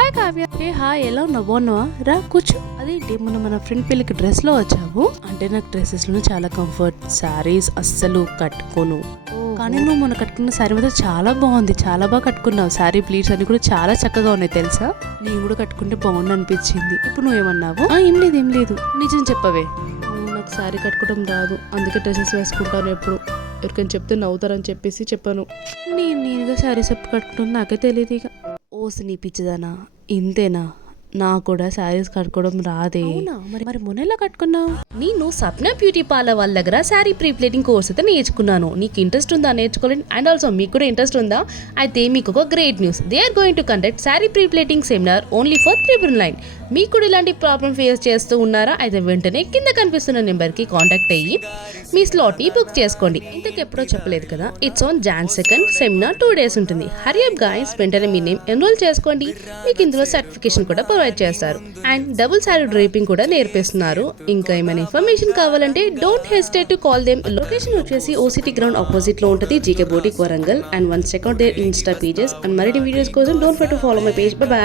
Hi Kavya. Hi, ఎలా ఉన్నావు? బాగున్నావా? రా కూర్చో. అదేంటి మన ఫ్రెండ్ పెళ్ళికి డ్రెస్ లో వచ్చావు? అంటే నాకు డ్రెస్సెస్ లో చాలా కంఫర్ట్, శారీస్ అస్సలు కట్టుకోను. కానీ నువ్వు మొన్న కట్టుకున్న శారీ మీద చాలా బాగుంది, చాలా బాగా కట్టుకున్నావు. శారీ ప్లీట్స్ అన్ని కూడా చాలా చక్కగా ఉన్నాయి తెలుసా. నేను కూడా కట్టుకుంటే బాగుంది అనిపించింది. ఇప్పుడు నువ్వేమన్నావు? ఏం లేదు నిజం చెప్పవే. నాకు శారీ కట్టుకోవడం రాదు, అందుకే డ్రెస్సెస్ వేసుకుంటాను ఎప్పుడు. ఎవరికైనా చెప్తే నవ్వుతారని చెప్పేసి చెప్పాను. నేనుగా శారీస్ ఎప్పుడు కట్టుకుంటాను నాకే తెలియదు. ఇక ఓసి నీ పిచ్చిదానా, ఇంతేనా? నాకు కూడా శారీస్ కట్టుకోవడం రాదే. మరి మొన్నెలా కట్టుకున్నావు? నేను సప్న బ్యూటీ పార్లర్ వాళ్ళ దగ్గర శారీ ప్రీప్లేటింగ్ కోర్స్ అయితే నేర్చుకున్నాను. నీకు ఇంట్రెస్ట్ ఉందా నేర్చుకోవాలని? అండ్ ఆల్సో మీకు కూడా ఇంట్రెస్ట్ ఉందా? అయితే మీకు ఒక great news. They are going to conduct sari prepleating seminar only for 999. మీకు కూడా ఇలాంటి ప్రాబ్లమ్ ఫేస్ చేస్తూ ఉన్నారా? అయితే వెంటనే కింద కనిపిస్తున్న నెంబర్కి కాంటాక్ట్ అయ్యి మీ స్లాట్ని బుక్ చేసుకోండి. ఇంతకెప్పుడో చెప్పలేదు కదా, it's on Jan 2nd. Seminar 2 days ఉంటుంది. హరి అప్ గైస్, వెంటనే మీ నేమ్ ఎన్రోల్ చేసుకోండి. మీకు ఇందులో సర్టిఫికేషన్ కూడా ప్రొవైడ్ చేస్తారు. అండ్ డబుల్ శారీ డ్రైపింగ్ కూడా నేర్పిస్తున్నారు. ఇంకా ఏమైనా ఇన్ఫర్మేషన్ కావాలంటే don't hesitate to call them. Location వచ్చేసి ఓసిటీ గ్రౌండ్ ఆపోజిట్ లో ఉంటుంది, GK boutique Warangal. And once check out there Insta pages. And మరిన్ని వీడియోస్ కోసం don't forget to follow my page. Bye by.